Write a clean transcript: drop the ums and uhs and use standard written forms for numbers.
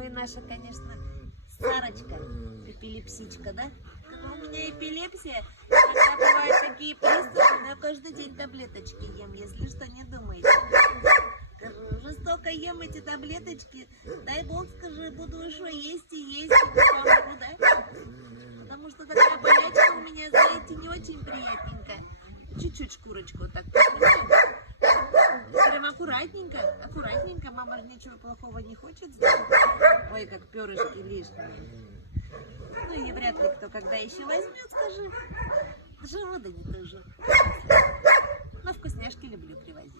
Ну и наша, конечно, Сарочка, эпилепсичка, да? У меня эпилепсия, иногда бывают такие приступы, но я каждый день таблеточки ем, если что, не думайте. Жестоко ем эти таблеточки, дай бог, скажи, буду еще есть и есть, и не помру, да? Потому что такая болячка у меня, знаете, не очень приятненькая. Чуть-чуть шкурочку вот так поснимаю. Прям аккуратненько, аккуратненько, мама же ничего плохого не хочет сделать. Ой, как перышки лишние. Ну и вряд ли кто когда еще возьмет, скажи. Живу да не тужу. Но вкусняшки люблю привозить.